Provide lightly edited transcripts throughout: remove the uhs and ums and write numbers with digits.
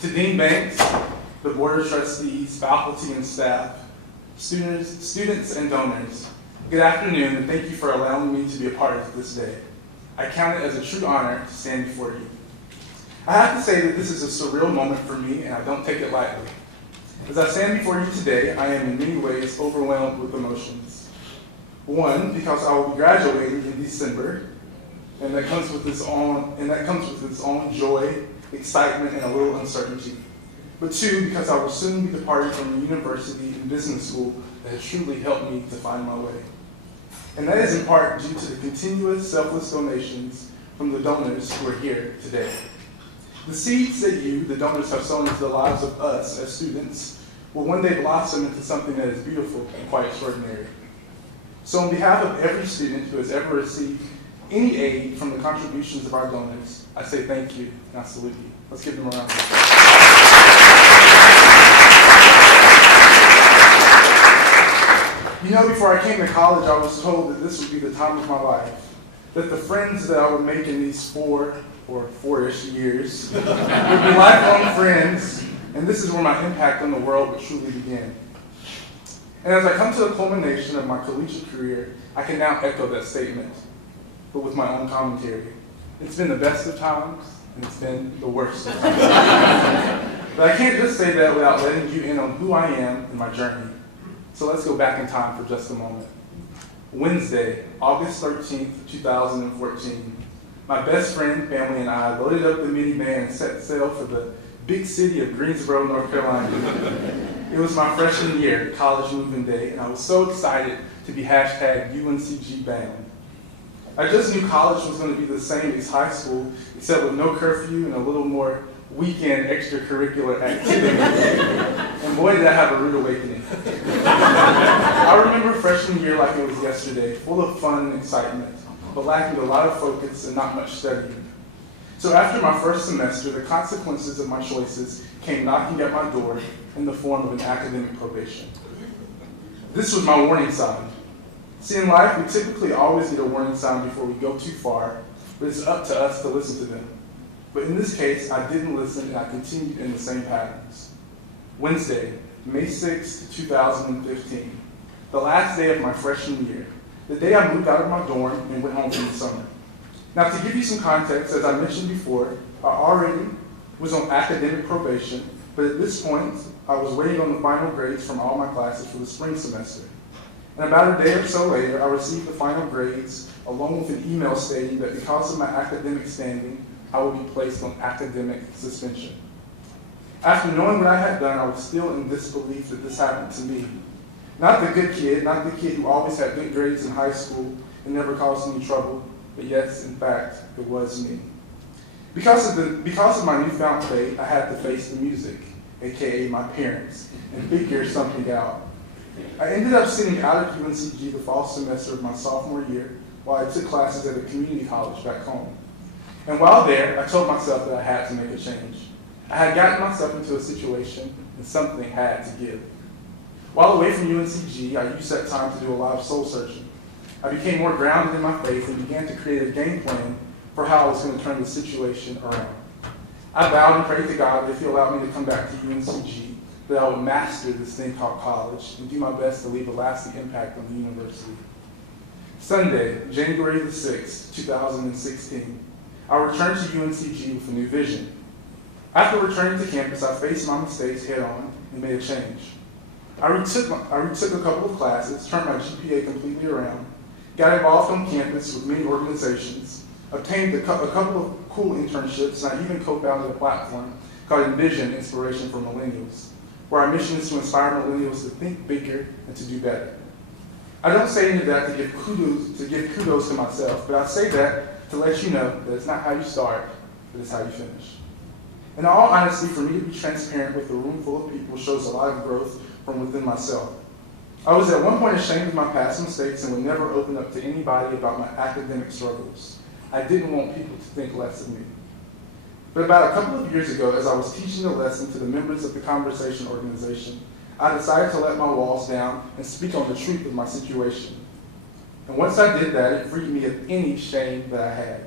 To Dean Banks, the Board of Trustees, faculty and staff, students and donors, good afternoon and thank you for allowing me to be a part of this day. I count it as a true honor to stand before you. I have to say that this is a surreal moment for me and I don't take it lightly. As I stand before you today, I am in many ways overwhelmed with emotions. One, because I will be graduating in December, and that comes with its own joy, excitement, and a little uncertainty. But two, because I will soon be departing from a university and business school that has truly helped me to find my way. And that is in part due to the continuous, selfless donations from the donors who are here today. The seeds that you, the donors, have sown into the lives of us as students will one day blossom into something that is beautiful and quite extraordinary. So on behalf of every student who has ever received any aid from the contributions of our donors, I say thank you and I salute you. Let's give them a round of applause. You know, before I came to college, I was told that this would be the time of my life, that the friends that I would make in these 4 or 4-ish years would be lifelong friends, and this is where my impact on the world would truly begin. And as I come to the culmination of my collegiate career, I can now echo that statement, but with my own commentary. It's been the best of times, and it's been the worst of times. But I can't just say that without letting you in on who I am and my journey. So let's go back in time for just a moment. Wednesday, August 13th, 2014. My best friend, family, and I loaded up the minivan and set sail for the big city of Greensboro, North Carolina. It was my freshman year, college moving day, and I was so excited to be #UNCG bound. I just knew college was going to be the same as high school, except with no curfew and a little more weekend extracurricular activities. And boy, did I have a rude awakening. I remember freshman year like it was yesterday, full of fun and excitement, but lacking a lot of focus and not much studying. So after my first semester, the consequences of my choices came knocking at my door in the form of an academic probation. This was my warning sign. See, in life, we typically always get a warning sign before we go too far, but it's up to us to listen to them. But in this case, I didn't listen and I continued in the same patterns. Wednesday, May 6, 2015, the last day of my freshman year, the day I moved out of my dorm and went home for the summer. Now, to give you some context, as I mentioned before, I already was on academic probation, but at this point, I was waiting on the final grades from all my classes for the spring semester. And about a day or so later, I received the final grades, along with an email stating that because of my academic standing, I would be placed on academic suspension. After knowing what I had done, I was still in disbelief that this happened to me. Not the good kid, not the kid who always had good grades in high school and never caused any trouble, but yes, in fact, it was me. Because of my newfound faith, I had to face the music, aka my parents, and figure something out. I ended up sitting out of UNCG the fall semester of my sophomore year while I took classes at a community college back home. And while there, I told myself that I had to make a change. I had gotten myself into a situation and something had to give. While away from UNCG, I used that time to do a lot of soul searching. I became more grounded in my faith and began to create a game plan for how I was going to turn the situation around. I vowed and prayed to God that if He allowed me to come back to UNCG, that I would master this thing called college and do my best to leave a lasting impact on the university. Sunday, January the 6th, 2016, I returned to UNCG with a new vision. After returning to campus, I faced my mistakes head on and made a change. I retook a couple of classes, turned my GPA completely around, got involved on campus with many organizations, obtained a couple of cool internships, and I even co-founded a platform called Envision Inspiration for Millennials, where our mission is to inspire millennials to think bigger and to do better. I don't say any of that to give kudos to myself, but I say that to let you know that it's not how you start, but it's how you finish. In all honesty, for me to be transparent with a room full of people shows a lot of growth from within myself. I was at one point ashamed of my past mistakes and would never open up to anybody about my academic struggles. I didn't want people to think less of me. But about a couple of years ago, as I was teaching a lesson to the members of the Conversation organization, I decided to let my walls down and speak on the truth of my situation. And once I did that, it freed me of any shame that I had.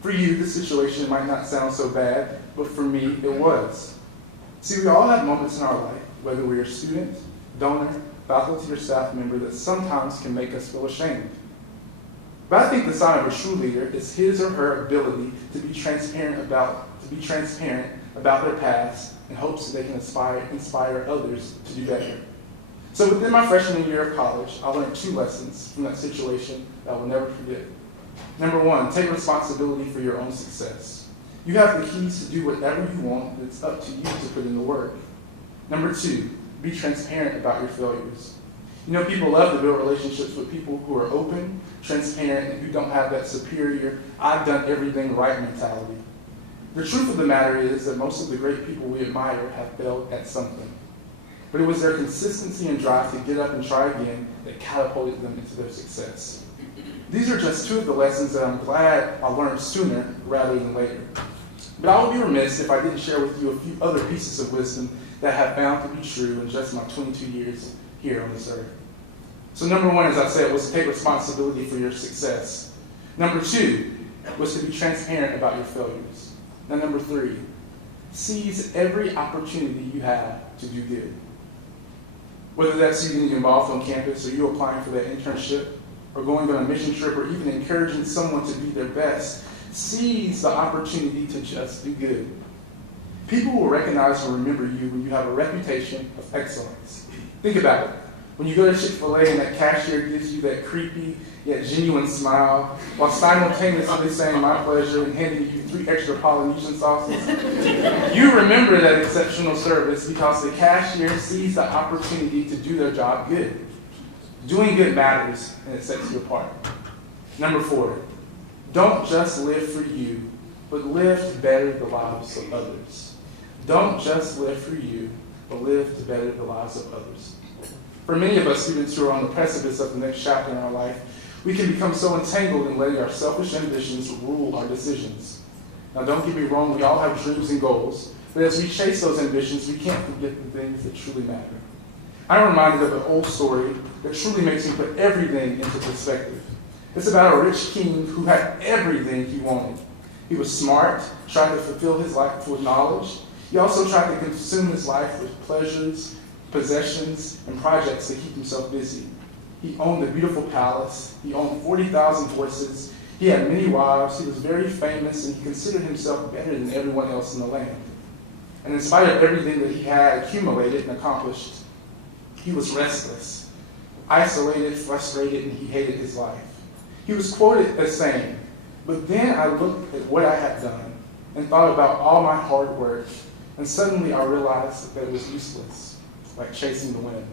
For you, this situation might not sound so bad, but for me, it was. See, we all have moments in our life, whether we're a student, donor, faculty, or staff member, that sometimes can make us feel ashamed. But I think the sign of a true leader is his or her ability to be transparent about their past in hopes that they can inspire others to do better. So within my freshman year of college, I learned 2 lessons from that situation that I will never forget. Number 1, take responsibility for your own success. You have the keys to do whatever you want, and it's up to you to put in the work. Number 2, be transparent about your failures. You know, people love to build relationships with people who are open, transparent, and who don't have that superior, I've done everything right mentality. The truth of the matter is that most of the great people we admire have failed at something. But it was their consistency and drive to get up and try again that catapulted them into their success. These are just 2 of the lessons that I'm glad I learned sooner rather than later. But I would be remiss if I didn't share with you a few other pieces of wisdom that I have found to be true in just my 22 years here on this earth. So number 1, as I said, was to take responsibility for your success. Number 2 was to be transparent about your failures. Now number 3, seize every opportunity you have to do good. Whether that's you getting involved on campus, or you applying for that internship, or going on a mission trip, or even encouraging someone to be their best, seize the opportunity to just do good. People will recognize and remember you when you have a reputation of excellence. Think about it. When you go to Chick-fil-A and that cashier gives you that creepy yet genuine smile, while simultaneously saying my pleasure and handing you 3 extra Polynesian sauces, you remember that exceptional service because the cashier sees the opportunity to do their job good. Doing good matters, and it sets you apart. Number 4, don't just live for you, but live to better the lives of others. Don't just live for you, but live to better the lives of others. For many of us students who are on the precipice of the next chapter in our life, we can become so entangled in letting our selfish ambitions rule our decisions. Now don't get me wrong, we all have dreams and goals, but as we chase those ambitions, we can't forget the things that truly matter. I'm reminded of an old story that truly makes me put everything into perspective. It's about a rich king who had everything he wanted. He was smart, tried to fulfill his life with knowledge. He also tried to consume his life with pleasures, possessions, and projects to keep himself busy. He owned a beautiful palace. He owned 40,000 horses. He had many wives. He was very famous, and he considered himself better than everyone else in the land. And in spite of everything that he had accumulated and accomplished, he was restless, isolated, frustrated, and he hated his life. He was quoted as saying, "But then I looked at what I had done and thought about all my hard work, and suddenly I realized that it was useless, like chasing the wind."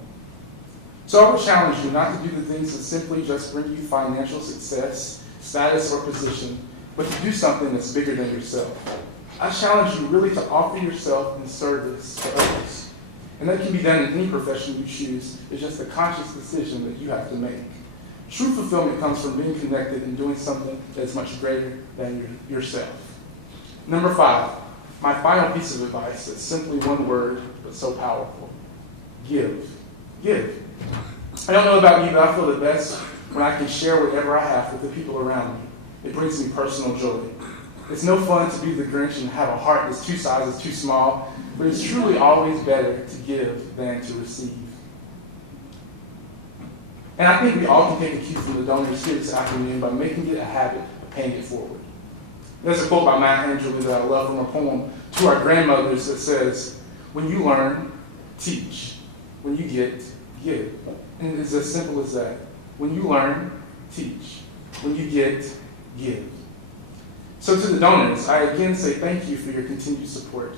So I would challenge you not to do the things that simply just bring you financial success, status, or position, but to do something that's bigger than yourself. I challenge you really to offer yourself in service to others. And that can be done in any profession you choose. It's just a conscious decision that you have to make. True fulfillment comes from being connected and doing something that's much greater than yourself. Number 5, my final piece of advice is simply one word, but so powerful. Give. Give. I don't know about you, but I feel the best when I can share whatever I have with the people around me. It brings me personal joy. It's no fun to be the Grinch and have a heart that's 2 sizes too small, but it's truly always better to give than to receive. And I think we all can take a cue from the donors here this afternoon by making it a habit of paying it forward. There's a quote by Maya Angelou that I love from a poem to our grandmothers that says, "When you learn, teach. When you get, give." And it's as simple as that. When you learn, teach. When you get, give. So to the donors, I again say thank you for your continued support.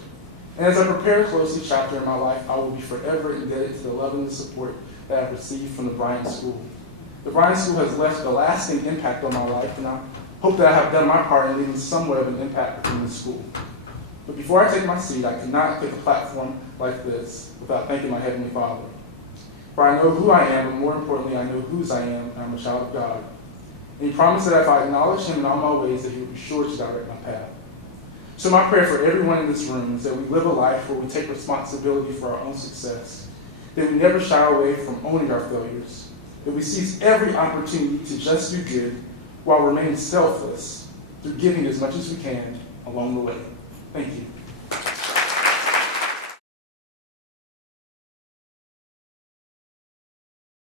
And as I prepare to close this chapter in my life, I will be forever indebted to the love and the support that I've received from the Bryan School. The Bryan School has left a lasting impact on my life, and I hope that I have done my part in leaving somewhat of an impact within the school. But before I take my seat, I could not take a platform like this without thanking my Heavenly Father. For I know who I am, but more importantly, I know whose I am, and I'm a child of God. And He promised that if I acknowledge Him in all my ways, that He would be sure to direct my path. So my prayer for everyone in this room is that we live a life where we take responsibility for our own success, that we never shy away from owning our failures, that we seize every opportunity to just do good while remaining selfless through giving as much as we can along the way. Thank you.